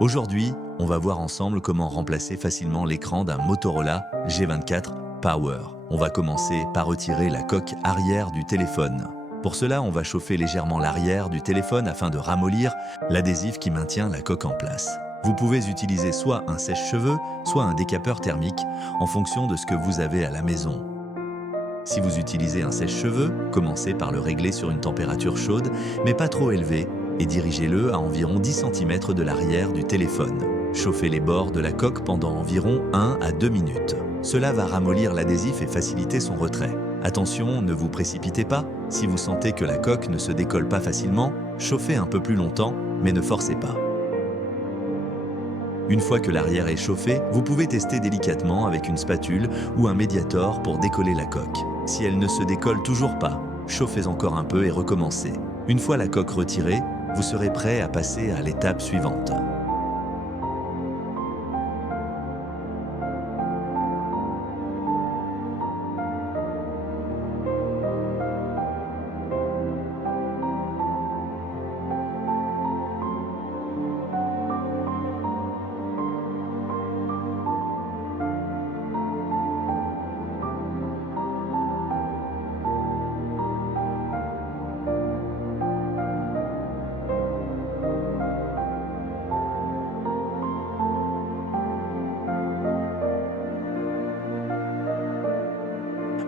Aujourd'hui, on va voir ensemble comment remplacer facilement l'écran d'un Motorola G24 Power. On va commencer par retirer la coque arrière du téléphone. Pour cela, on va chauffer légèrement l'arrière du téléphone afin de ramollir l'adhésif qui maintient la coque en place. Vous pouvez utiliser soit un sèche-cheveux, soit un décapeur thermique en fonction de ce que vous avez à la maison. Si vous utilisez un sèche-cheveux, commencez par le régler sur une température chaude, mais pas trop élevée, et dirigez-le à environ 10 cm de l'arrière du téléphone. Chauffez les bords de la coque pendant environ 1 à 2 minutes. Cela va ramollir l'adhésif et faciliter son retrait. Attention, ne vous précipitez pas. Si vous sentez que la coque ne se décolle pas facilement, chauffez un peu plus longtemps, mais ne forcez pas. Une fois que l'arrière est chauffé, vous pouvez tester délicatement avec une spatule ou un médiator pour décoller la coque. Si elle ne se décolle toujours pas, chauffez encore un peu et recommencez. Une fois la coque retirée, vous serez prêt à passer à l'étape suivante.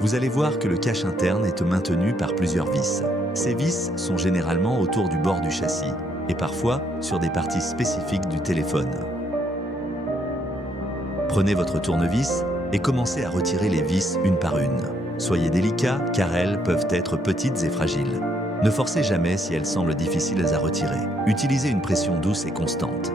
Vous allez voir que le cache interne est maintenu par plusieurs vis. Ces vis sont généralement autour du bord du châssis et parfois sur des parties spécifiques du téléphone. Prenez votre tournevis et commencez à retirer les vis une par une. Soyez délicat car elles peuvent être petites et fragiles. Ne forcez jamais si elles semblent difficiles à retirer. Utilisez une pression douce et constante.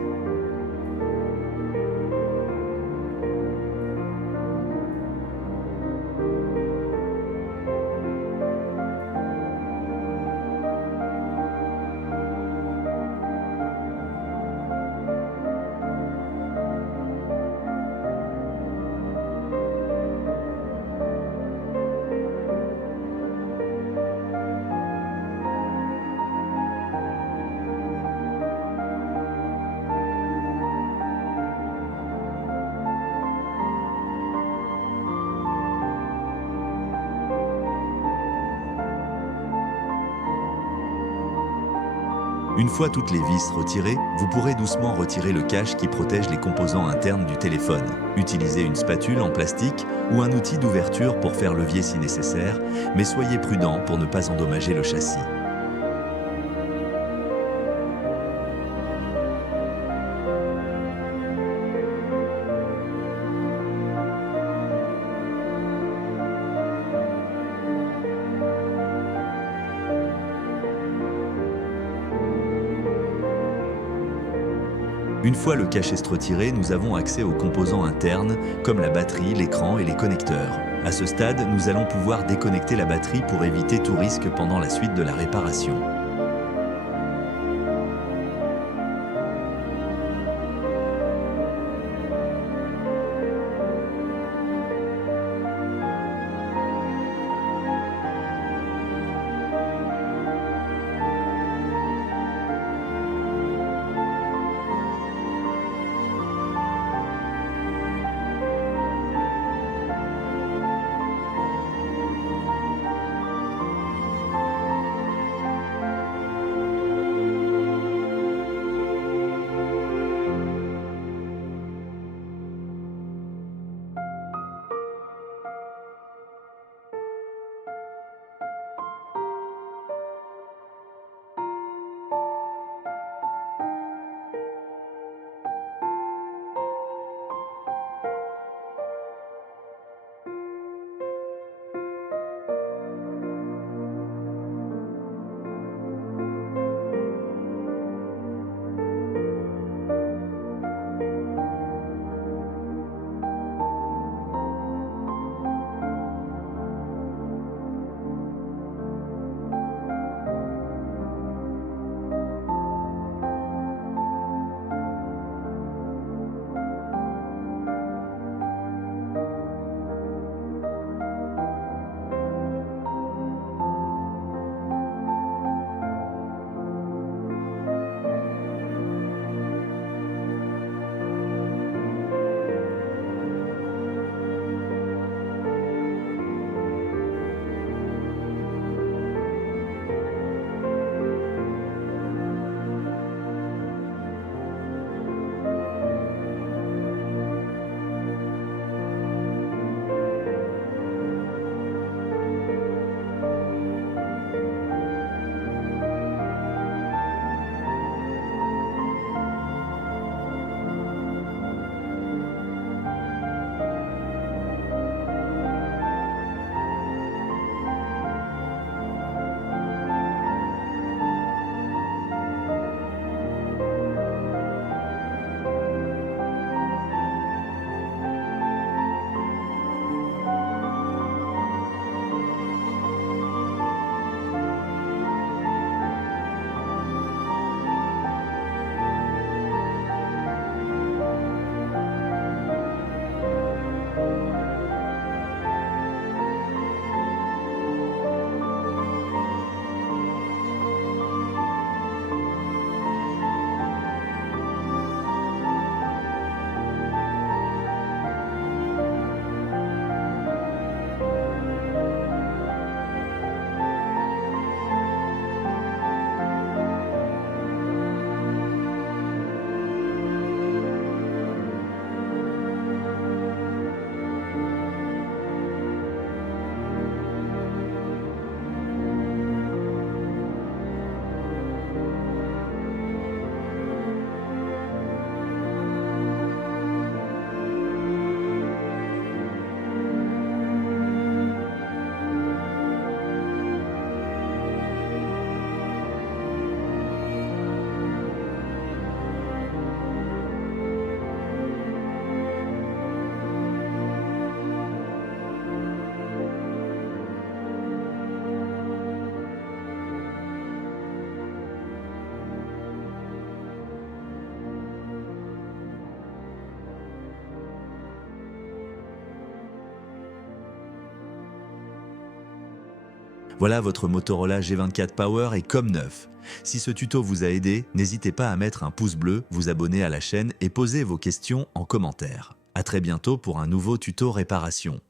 Une fois toutes les vis retirées, vous pourrez doucement retirer le cache qui protège les composants internes du téléphone. Utilisez une spatule en plastique ou un outil d'ouverture pour faire levier si nécessaire, mais soyez prudent pour ne pas endommager le châssis. Une fois le cache retiré, nous avons accès aux composants internes comme la batterie, l'écran et les connecteurs. À ce stade, nous allons pouvoir déconnecter la batterie pour éviter tout risque pendant la suite de la réparation. Voilà, votre Motorola G24 Power est comme neuf. Si ce tuto vous a aidé, n'hésitez pas à mettre un pouce bleu, vous abonner à la chaîne et poser vos questions en commentaire. À très bientôt pour un nouveau tuto réparation.